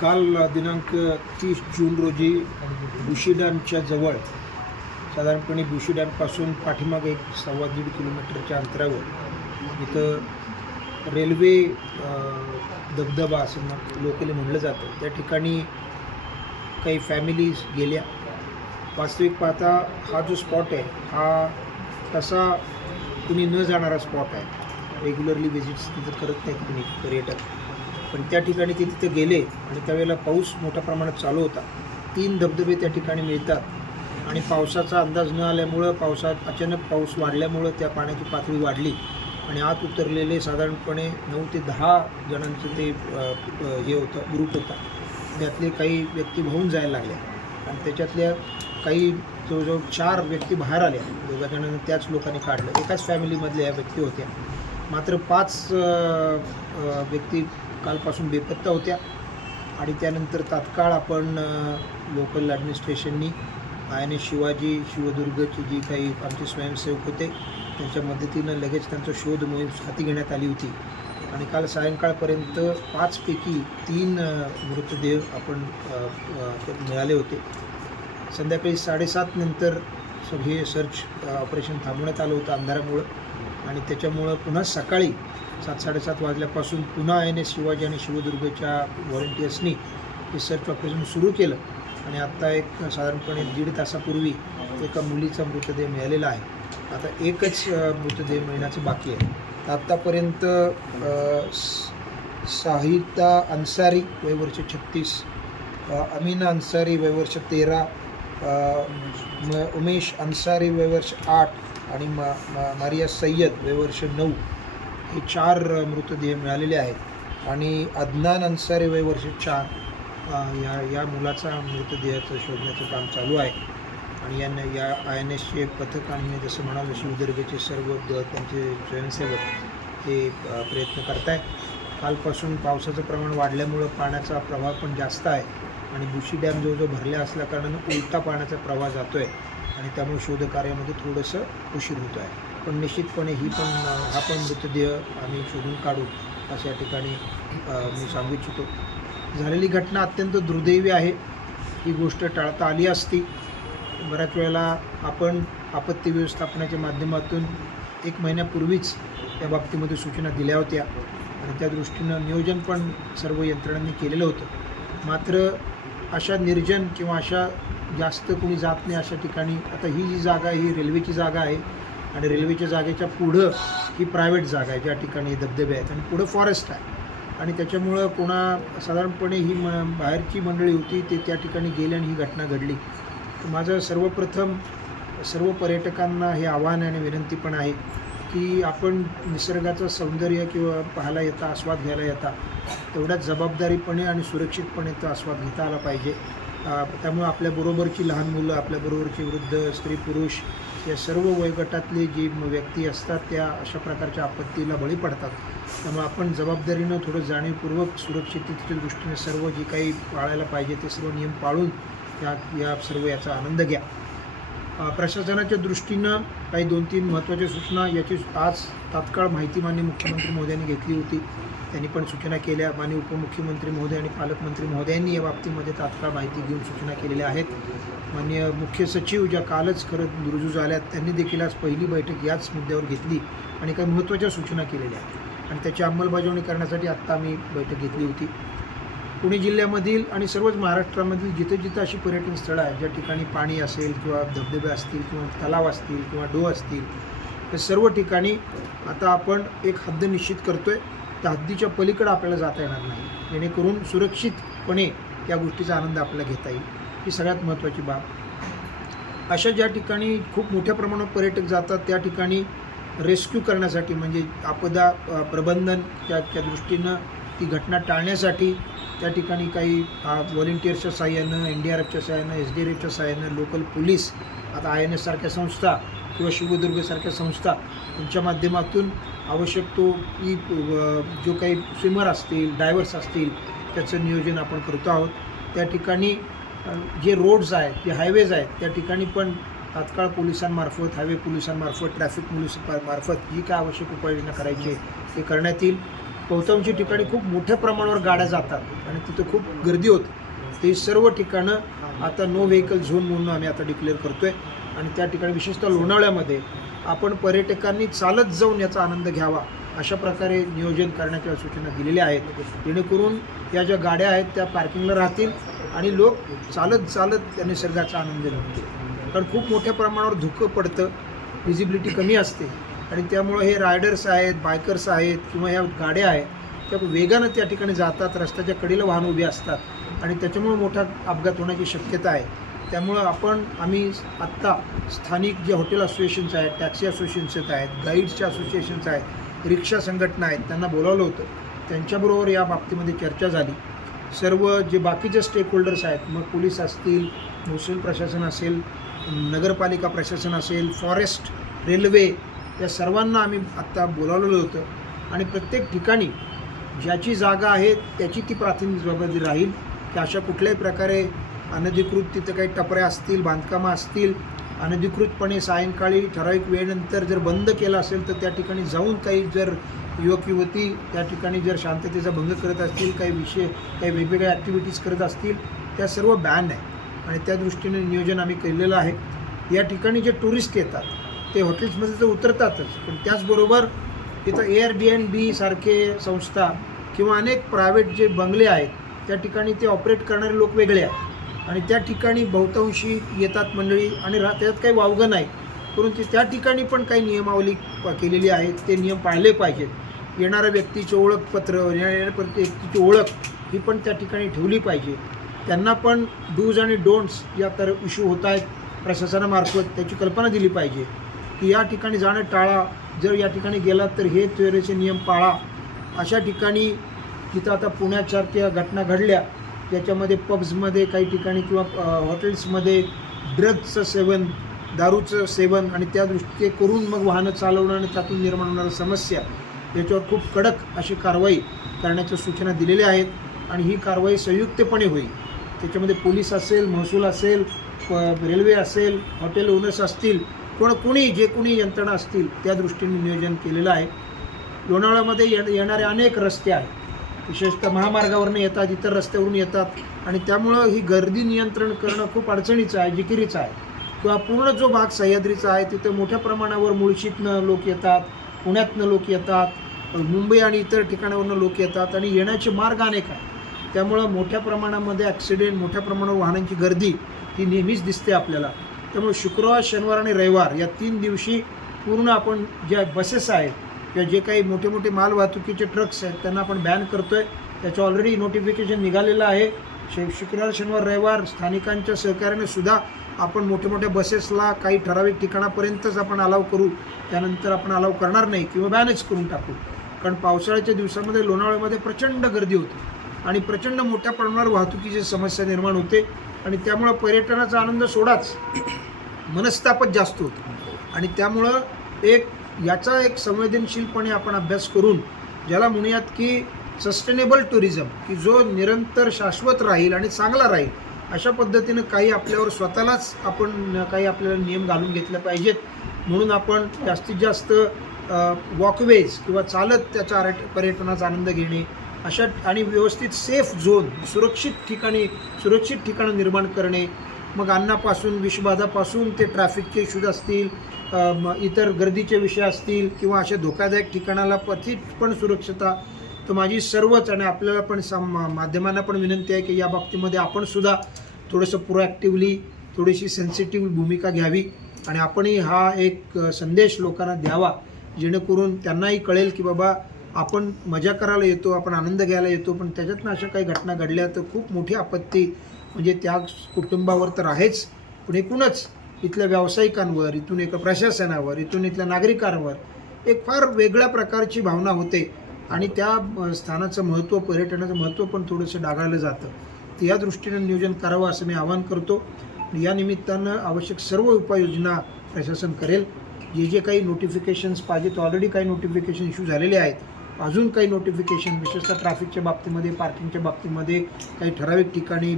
काल दिनांक तीस जून रोजी बुशी डॅमच्या जवळ साधारणपणे बुशी डॅमपासून पाठीमागे एक सव्वा दीड किलोमीटरच्या अंतरावर इथं रेल्वे धबधबा असं मग लोकली म्हणलं जातं. त्या ठिकाणी काही फॅमिलीज गेल्या. वास्तविक पाहता हा जो स्पॉट आहे हा तसा कुणी न जाणारा स्पॉट आहे. रेग्युलरली व्हिजिट्स तिथं करत नाहीत कोणी पर्यटक. पण त्या ठिकाणी ते तिथे गेले आणि त्यावेळेला पाऊस मोठ्या प्रमाणात चालू होता. तीन धबधबे त्या ठिकाणी मिळतात. आणि पावसाचा अंदाज न आल्यामुळं पावसात अचानक पाऊस वाढल्यामुळं त्या पाण्याची पातळी वाढली. आणि आत उतरलेले साधारणपणे नऊ ते दहा जणांचं ते हे होतं ग्रुप होता. त्यातले काही व्यक्ती वाहून जायला लागल्या. आणि त्याच्यातल्या काही जवळजवळ चार व्यक्ती बाहेर आल्या. दोघा जणांना त्याच लोकांनी काढलं. एकाच फॅमिलीमधल्या या व्यक्ती होत्या. मात्र पाच व्यक्ती कालपासून बेपत्ता होत्या. आणि त्यानंतर तात्काळ आपण लोकल ॲडमिनिस्ट्रेशननी आय एन एस शिवाजी शिवदुर्गची जी काही आमचे स्वयंसेवक होते त्यांच्या मदतीनं लगेच त्यांचा शोध मोहीम हाती घेण्यात आली होती. आणि काल सायंकाळपर्यंत पाचपैकी तीन मृतदेह आपण मिळाले होते. संध्याकाळी साडेसात नंतर सगळे सर्च ऑपरेशन थांबवण्यात आलं होतं अंधारामुळं. आणि त्याच्यामुळं पुन्हा सकाळी सात साडेसात वाजल्यापासून पुन्हा आय एन एस शिवाजी आणि शिवदुर्गच्या व्हॉलेंटियर्सनी हे सर्च ऑपरेशन सुरू केलं. आणि आत्ता एक साधारणपणे दीड तासापूर्वी एका मुलीचा मृतदेह मिळालेला आहे. आता एकच मृतदेह मिळण्याचं बाकी आहे. तर आत्तापर्यंत साहिता अन्सारी वयवर्ष छत्तीस अमीना अन्सारी वयवर्ष तेरा उमेश अन्सारी वयवर्ष आठ आणि म मारिया सय्यद वयवर्ष नऊ. हे चार मृतदेह मिळालेले आहेत. आणि अदनान अन्सारी वयवर्ष चार या या मुलाचा मृतदेहाचं शोधण्याचं काम चालू आहे. आणि यांना या आय एन एसचे पथक आणि मी जसं म्हणालो शिवदुर्गचे सर्व द- त्यांचे स्वयंसेवक हे प्रयत्न करत आहे कालपासून पावसाचं प्रमाण वाढल्यामुळं पाण्याचा प्रवाह पण जास्त आहे. आणि बुशी डॅम जवळजवळ भरल्या असल्याकारणानं उलटा पाण्याचा प्रवाह जातो आहे आणि त्यामुळे शोधकार्यामध्ये थोडंसं उशीर होतो आहे पण निश्चितपणे ही पण हा पण मृतदेह आम्ही शोधून काढू असं या ठिकाणी मी सांगू इच्छितो. झालेली घटना अत्यंत दुर्दैवी आहे. ही गोष्ट टाळता आली असती. बऱ्याच वेळेला आपण आपत्ती व्यवस्थापनाच्या माध्यमातून एक महिन्यापूर्वीच त्या बाबतीमध्ये सूचना दिल्या होत्या. आणि त्या दृष्टीनं नियोजन पण सर्व यंत्रणांनी केलेलं होतं. मात्र अशा निर्जन किंवा अशा जास्त कोणी जात नाही अशा ठिकाणी. आता ही जी जागा आहे ही रेल्वेची जागा आहे. आणि रेल्वेच्या जागेच्या पुढं ही प्रायव्हेट जागा आहे ज्या ठिकाणी धबधबे आहेत. आणि पुढं फॉरेस्ट आहे. आणि त्याच्यामुळं कोणा साधारणपणे ही म बाहेरची मंडळी होती ते त्या ठिकाणी गेले आणि ही घटना घडली. तर माझं सर्वप्रथम सर्व पर्यटकांना हे आव्हान आणि विनंती पण आहे की आपण निसर्गाचं सौंदर्य किंवा पाहायला येता आस्वाद घ्यायला येता तेवढ्याच जबाबदारीपणे आणि सुरक्षितपणे तो आस्वाद घेता आला पाहिजे. त्यामुळे आपल्याबरोबरची लहान मुलं आपल्याबरोबरची वृद्ध स्त्री पुरुष या सर्व वयोगटातले जी व्यक्ती असतात त्या अशा प्रकारच्या आपत्तीला बळी पडतात. त्यामुळे आपण जबाबदारीनं थोडं जाणीवपूर्वक सुरक्षिततेच्या दृष्टीने सर्व जी काही पाळायला पाहिजे ते सर्व नियम पाळून या या सर्व याचा आनंद घ्या. प्रशासनाच्या दृष्टीनं काही दोन तीन महत्त्वाच्या सूचना याची आज तात्काळ माहिती माननीय मुख्यमंत्री महोदयांनी घेतली होती. त्यांनी पण सूचना केल्या. माननीय उपमुख्यमंत्री महोदय आणि पालकमंत्री महोदयांनी या बाबतीमध्ये तात्काळ माहिती घेऊन सूचना केलेल्या आहेत. माननीय मुख्य सचिव ज्या कालच खरं रुजू झाल्यात त्यांनी देखील आज पहिली बैठक याच मुद्द्यावर घेतली आणि काही महत्त्वाच्या सूचना केलेल्या आहेत. आणि त्याची अंमलबजावणी करण्यासाठी आत्ता आम्ही बैठक घेतली होती. पुणे जिल्ह्यामधील आणि सर्वच महाराष्ट्रामधील जिथं जिथं अशी पर्यटन स्थळं आहेत ज्या ठिकाणी पाणी असेल किंवा धबधबे असतील किंवा तलाव असतील किंवा डो असतील या सर्व ठिकाणी आता आपण एक हद्द निश्चित करतोय. त्या हद्दीच्या पलीकडं आपल्याला जाता येणार नाही. जेणेकरून सुरक्षितपणे या गोष्टीचा आनंद आपल्याला घेता येईल. ही सगळ्यात महत्त्वाची बाब. अशा ज्या ठिकाणी खूप मोठ्या प्रमाणात पर्यटक जातात त्या ठिकाणी रेस्क्यू करण्यासाठी म्हणजे आपदा प्रबंधन त्या त्या दृष्टीनं ती घटना टाळण्यासाठी त्या ठिकाणी काही व्हॉलेंटियर्सच्या साह्यानं एन डी आर एफच्या साह्यानं एस डी आर एफच्या साह्यानं लोकल पोलीस आता आय एन एससारख्या संस्था किंवा शिवदुर्गसारख्या संस्था यांच्या माध्यमातून आवश्यक तो की जो काही स्विमर असतील डायव्हर्स असतील त्याचं नियोजन आपण करतो आहोत. त्या ठिकाणी जे रोड्स आहेत जे हायवेज आहेत त्या ठिकाणी पण तात्काळ पोलिसांमार्फत हायवे पोलिसांमार्फत ट्रॅफिक पोलीस मार्फत जी काय आवश्यक उपाययोजना करायची आहे ते करण्यात येईल. बहुतांशी ठिकाणी खूप मोठ्या प्रमाणावर गाड्या जातात आणि तिथं खूप गर्दी होते. ते सर्व ठिकाणं आता नो व्हेकल झोन म्हणून आम्ही आता डिक्लेअर करतो आहे आणि त्या ठिकाणी विशेषतः लोणावळ्यामध्ये आपण पर्यटकांनी चालत जाऊन याचा आनंद घ्यावा अशा प्रकारे नियोजन करण्याच्या सूचना दिलेल्या आहेत. जेणेकरून या ज्या गाड्या आहेत त्या पार्किंगला राहतील आणि लोक चालत चालत त्या निसर्गाचा आनंद घेतील. कारण खूप मोठ्या प्रमाणावर धुकं पडतं विजिबिलिटी कमी असते. आणि त्यामुळं हे रायडर्स आहेत बायकर्स आहेत किंवा ह्या गाड्या आहेत त्या वेगानं त्या ठिकाणी जातात रस्त्याच्या कडेला वाहन उभे असतात आणि त्याच्यामुळं मोठा अपघात होण्याची शक्यता आहे. त्यामुळं आपण आम्ही आत्ता स्थानिक जे हॉटेल असोसिएशन्स आहेत टॅक्सी असोसिएशन्स आहेत गाईड्सच्या असोसिएशन्स आहेत रिक्षा संघटना आहेत त्यांना बोलावलं होतं. त्यांच्याबरोबर या बाबतीमध्ये चर्चा झाली. सर्व जे बाकीचे स्टेक होल्डर्स आहेत मग पोलीस असतील महसूल प्रशासन असेल नगरपालिका प्रशासन असेल फॉरेस्ट रेल्वे या सर्वांना आम्ही आत्ता बोलावलेलं होतं. आणि प्रत्येक ठिकाणी ज्याची जागा आहे त्याची ती प्राथमिक जबाबदारी राहील. की अशा कुठल्याही प्रकारे अनधिकृत तिथं काही टपऱ्या असतील बांधकामं असतील अनधिकृतपणे सायंकाळी ठराविक वेळेनंतर जर बंद केलं असेल तर त्या ठिकाणी जाऊन काही जर युवक युवती त्या ठिकाणी जर शांततेचा भंग करत असतील काही विषय काही वेगवेगळ्या ॲक्टिव्हिटीज करत असतील त्या सर्व बॅन आहे. आणि त्या दृष्टीने नियोजन आम्ही केलेलं आहे. या ठिकाणी जे टुरिस्ट येतात ते हॉटेल्समध्ये तर उतरतातच. पण त्याचबरोबर तिथं एअर बी एन बी सारखे संस्था किंवा अनेक प्रायव्हेट जे बंगले आहेत त्या ठिकाणी ते ऑपरेट करणारे लोक वेगळे आहेत. आणि त्या ठिकाणी बहुतांशी येतात मंडळी आणि रा त्यात काही वावगं नाही. परंतु त्या ठिकाणी पण काही नियमावली प- केलेली आहे ते नियम पाळले पाहिजेत. येणाऱ्या व्यक्तीचे ओळखपत्र येणाऱ्या व्यक्तीची ओळख ही पण त्या ठिकाणी ठेवली पाहिजे. त्यांना पण डूज आणि डोंट्स या तर इश्यू होत आहेत प्रशासनामार्फत त्याची कल्पना दिली पाहिजे. की या ठिकाणी जाणं टाळा. जर या ठिकाणी गेलात तर हे त्वेरेचे नियम पाळा. अशा ठिकाणी तिथं आता पुण्यासारख्या घटना घडल्या त्याच्यामध्ये पब्समध्ये काही ठिकाणी किंवा हॉटेल्समध्ये ड्रग्जचं सेवन दारूचं सेवन आणि त्या दृष्टी करून मग वाहनं चालवणं आणि त्यातून निर्माण होणाऱ्या समस्या याच्यावर खूप कडक अशी कारवाई करण्याच्या सूचना दिलेल्या आहेत आणि ही कारवाई संयुक्तपणे होईल. त्याच्यामध्ये पोलीस असेल महसूल असेल प- रेल्वे असेल हॉटेल ओनर्स असतील कोण कोणी जे कोणी यंत्रणा असतील त्या दृष्टीने नियोजन केलेलं आहे. लोणावळ्यामध्ये ये येणारे अनेक रस्ते आहेत. विशेषतः महामार्गावरून येतात इतर रस्त्यावरून येतात आणि त्यामुळं ही गर्दी नियंत्रण करणं खूप अडचणीचं आहे जिकिरीचं आहे. किंवा पूर्ण जो भाग सह्याद्रीचा आहे तिथे मोठ्या प्रमाणावर मुळशीतनं लोक येतात पुण्यातनं लोक येतात मुंबई आणि इतर ठिकाणावरनं लोक येतात आणि येण्याचे मार्ग अनेक आहेत. त्यामुळं मोठ्या प्रमाणामध्ये ॲक्सिडेंट मोठ्या प्रमाणावर वाहनांची गर्दी ही नेहमीच दिसते आपल्याला. त्यामुळे शुक्रवार शनिवार आणि रविवार या तीन दिवशी पूर्ण आपण ज्या बसेस आहेत किंवा जे काही मोठे मोठे माल वाहतुकीचे ट्रक्स आहेत त्यांना आपण बॅन करतो आहे त्याचं ऑलरेडी नोटिफिकेशन निघालेलं आहे. श शुक्रवार शनिवार रविवार स्थानिकांच्या सहकार्याने सुद्धा आपण मोठ्या मोठ्या बसेसला काही ठराविक ठिकाणापर्यंतच आपण अलाव करू. त्यानंतर आपण अलाव करणार नाही किंवा बॅनच करून टाकू. कारण पावसाळ्याच्या दिवसामध्ये लोणावळ्यामध्ये प्रचंड गर्दी होते आणि प्रचंड मोठ्या प्रमाणावर वाहतुकीची समस्या निर्माण होते. आणि त्यामुळं पर्यटनाचा आनंद सोडाच. मनस्तापच जास्त होतो. आणि त्यामुळं एक याचा एक संवेदनशीलपणे आपण अभ्यास करून ज्याला म्हणूयात की सस्टेनेबल टुरिझम की जो निरंतर शाश्वत राहील आणि चांगला राहील अशा पद्धतीनं काही आपल्यावर स्वतःलाच आपण काही आपल्याला नियम घालून घेतले पाहिजेत. म्हणून आपण जास्तीत जास्त वॉकवेज किंवा चालत त्याच्या आरट- पर्यटनाचा आनंद घेणे अशा आणि व्यवस्थित सेफ झोन सुरक्षित ठिकाणी सुरक्षित ठिकाणं निर्माण करणे. मग अन्नापासून विषबाधापासून ते ट्रॅफिकचे इश्यूज असतील इतर गर्दीचे विषय असतील किंवा अशा धोकादायक ठिकाणाला पथित पण सुरक्षता. तर माझी सर्वच आणि आपल्याला पण साम माध्यमांना पण विनंती आहे की या बाबतीमध्ये आपण सुद्धा थोडंसं प्रोॲक्टिव्हली थोडीशी सेन्सिटिव्ह भूमिका घ्यावी आणि आपणही हा एक संदेश लोकांना द्यावा जेणेकरून त्यांनाही कळेल की बाबा आपण मजा करायला येतो आपण आनंद घ्यायला येतो पण त्याच्यातनं अशा काही घटना घडल्या तर खूप मोठी आपत्ती म्हणजे त्या कुटुंबावर तर आहेच. पण एकूणच इथल्या व्यावसायिकांवर इथून एका प्रशासनावर इथून इथल्या नागरिकांवर एक फार वेगळ्या प्रकारची भावना होते. आणि त्या स्थानाचं महत्त्व पर्यटनाचं महत्त्व पण थोडंसं डागाळलं जातं. तर या दृष्टीनं नियोजन करावं असं मी आवाहन करतो. या निमित्तानं आवश्यक सर्व उपाययोजना प्रशासन करेल. जे जे काही नोटिफिकेशन्स पाहिजेत ऑलरेडी काही नोटिफिकेशन इश्यू झालेले आहेत अजून काही नोटिफिकेशन विशेषतः ट्रॅफिकच्या बाबतीमध्ये पार्किंगच्या बाबतीमध्ये काही ठराविक ठिकाणी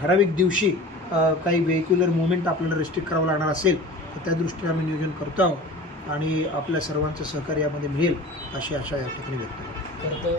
ठराविक दिवशी काही व्हेक्युलर मुवमेंट आपल्याला रिस्ट्रिक्ट करावं लागणार असेल तर त्या दृष्टीने आम्ही नियोजन करतो आहोत आणि आपल्या सर्वांचं सहकार्य यामध्ये मिळेल अशी आशा या ठिकाणी व्यक्त करतो.